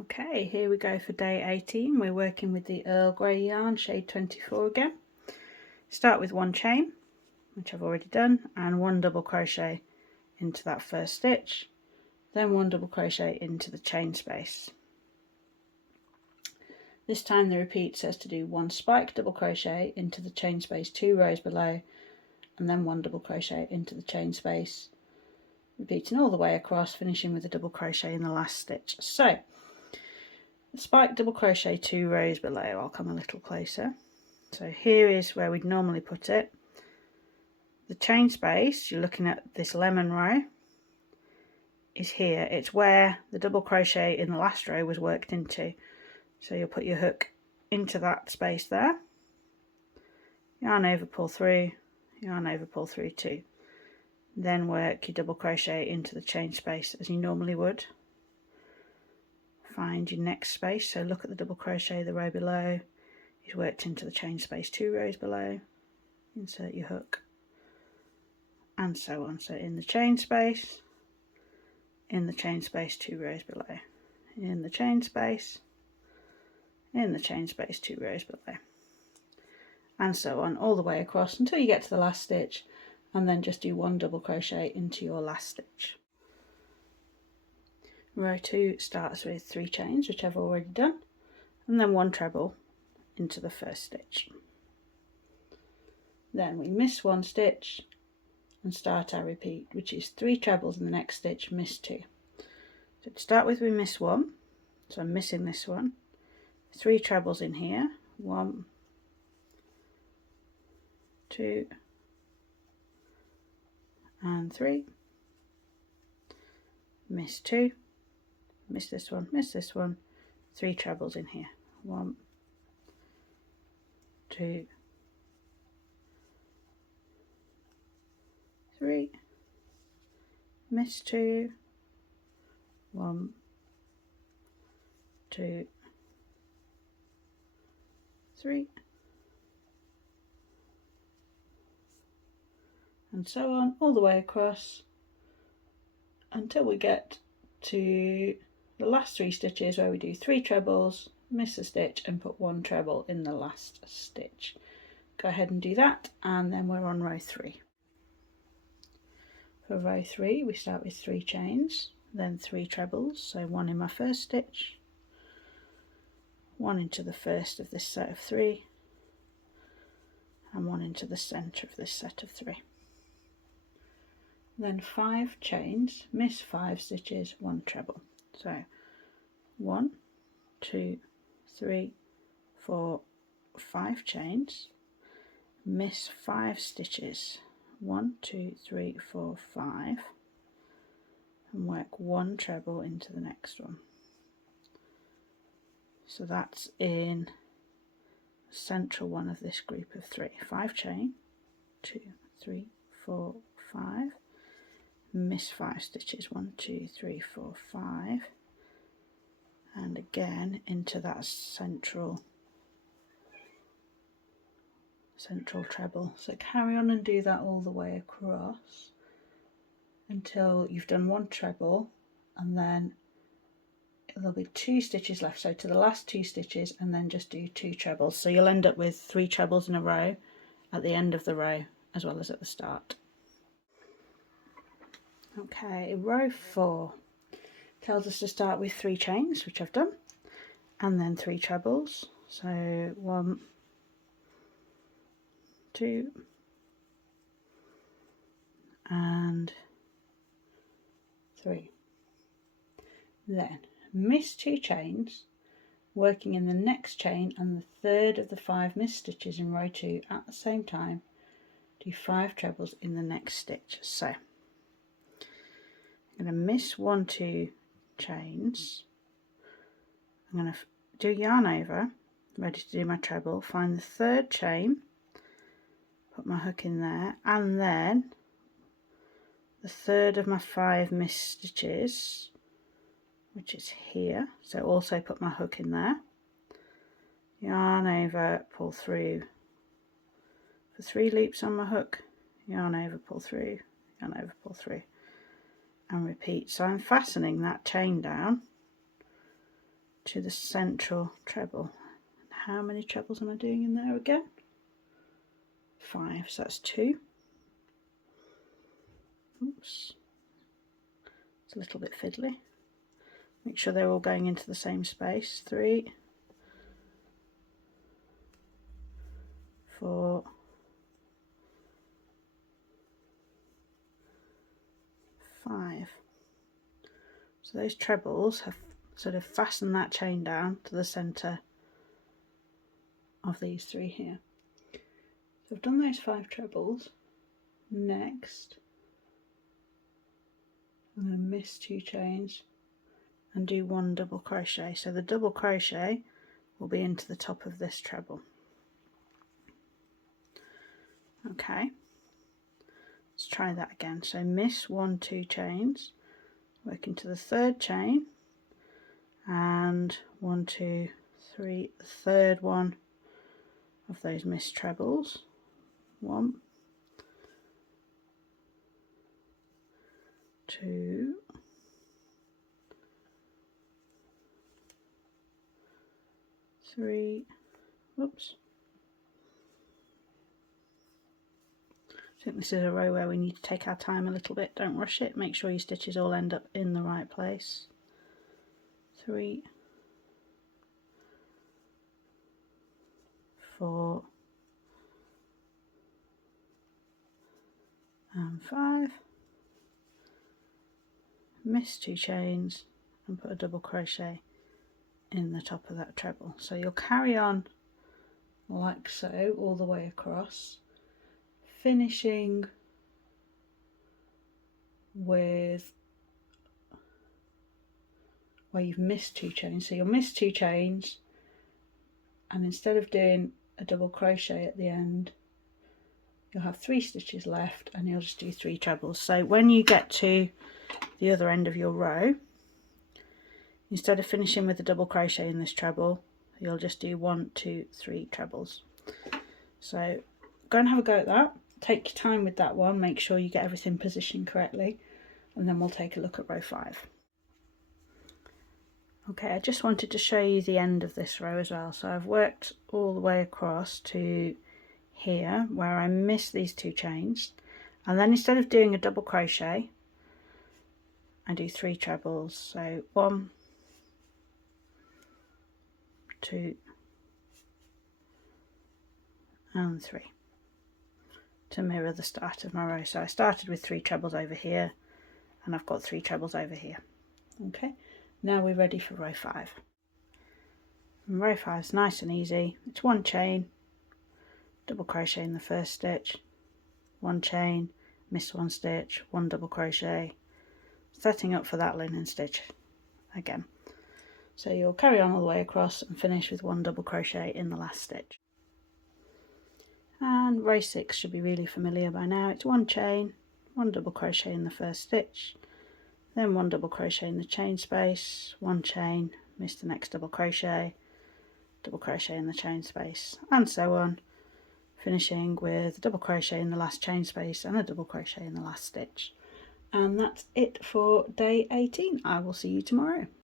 Okay, here we go for day 18. We're working with the Earl Grey yarn, shade 24 again. Start with one chain, which I've already done, and one double crochet into that first stitch, then one double crochet into the chain space. This time the repeat says to do one spike double crochet into the chain space 2 rows below, and then one double crochet into the chain space, repeating all the way across, finishing with a double crochet in the last stitch. So spike double crochet 2 rows below. I'll come a little closer. So here is where we'd normally put it. The chain space, you're looking at this lemon row, is here. It's where the double crochet in the last row was worked into. So you'll put your hook into that space there, yarn over, pull through, yarn over, pull through 2. Then work your double crochet into the chain space as you normally would. Find your next space, so look at the double crochet the row below is worked into the chain space 2 rows below, insert your hook, and so on. So in the chain space 2 rows below, in the chain space 2 rows below, and so on all the way across until you get to the last stitch, and then just do one double crochet into your last stitch. Row 2 starts with 3 chains, which I've already done, and then one treble into the first stitch. Then we miss one stitch and start our repeat, which is 3 trebles in the next stitch, miss 2. So to start with, we miss 1, so I'm missing this one. 3 trebles in here, 1, 2, and 3. Miss 2, miss this one, miss this one. 3 trebles in here, 1, 2, 3. Miss 2, 1, 2, 3, and so on all the way across until we get to the last 3 stitches where we do 3 trebles, miss a stitch, and put 1 treble in the last stitch. Go ahead and do that, and then we're on row 3. For row 3 we start with 3 chains, then 3 trebles, so 1 in my first stitch, 1 into the first of this set of 3, and 1 into the centre of this set of 3. Then 5 chains, miss 5 stitches, 1 treble. So 1, 2, 3, 4, 5 chains, miss 5 stitches, 1, 2, 3, 4, 5, and work 1 treble into the next one. So that's in the central one of this group of 3. 5 chain, 2, 3, 4, 5, miss 5 stitches, 1, 2, 3, 4, 5, and again into that central treble. So carry on and do that all the way across until you've done 1 treble, and then there'll be 2 stitches left, so to the last 2 stitches, and then just do 2 trebles. So you'll end up with 3 trebles in a row at the end of the row as well as at the start. Okay, row 4 tells us to start with 3 chains, which I've done, and then 3 trebles. So 1, 2, and 3. Then miss 2 chains, working in the next chain and the third of the 5 missed stitches in row 2 at the same time. Do 5 trebles in the next stitch. So I'm going to miss 1, 2 chains. I'm going to do yarn over, ready to do my treble, find the 3rd chain, put my hook in there, and then the 3rd of my 5 missed stitches, which is here, so also put my hook in there, yarn over, pull through for 3 loops on my hook, yarn over, pull through, yarn over, pull through, and repeat. So I'm fastening that chain down to the central treble. How many trebles am I doing in there again? 5, so that's 2. Oops, it's a little bit fiddly. Make sure they're all going into the same space. 3, 4, 5. So those trebles have sort of fastened that chain down to the centre of these 3 here. So I've done those 5 trebles. Next, I'm going to miss 2 chains and do 1 double crochet. So the double crochet will be into the top of this treble. Okay, let's try that again. So miss 1, 2 chains, work into the 3rd chain, and 1, 2, 3, the 3rd one of those missed trebles. 1, 2, 3, whoops. I think this is a row where we need to take our time a little bit. Don't rush it. Make sure your stitches all end up in the right place. 3, 4, and 5. Miss 2 chains and put a double crochet in the top of that treble. So you'll carry on like so all the way across, finishing with where you've missed 2 chains. So you'll miss 2 chains, and instead of doing a double crochet at the end, you'll have 3 stitches left, and you'll just do 3 trebles. So when you get to the other end of your row, instead of finishing with a double crochet in this treble, you'll just do 1, 2, 3 trebles. So go and have a go at that. Take your time with that one, make sure you get everything positioned correctly, and then we'll take a look at row 5. Okay, I just wanted to show you the end of this row as well. So I've worked all the way across to here where I missed these 2 chains, and then instead of doing a double crochet, I do 3 trebles. So 1, 2, and 3 to mirror the start of my row. So I started with 3 trebles over here, and I've got 3 trebles over here. Okay, now we're ready for row 5. And row 5 is nice and easy. It's 1 chain, double crochet in the first stitch, 1 chain, miss 1 stitch, 1 double crochet, setting up for that linen stitch again. So you'll carry on all the way across and finish with 1 double crochet in the last stitch. And row 6 should be really familiar by now. It's 1 chain, 1 double crochet in the first stitch, then 1 double crochet in the chain space, 1 chain, miss the next double crochet in the chain space, and so on, finishing with a double crochet in the last chain space and a double crochet in the last stitch. And that's it for day 18. I will see you tomorrow.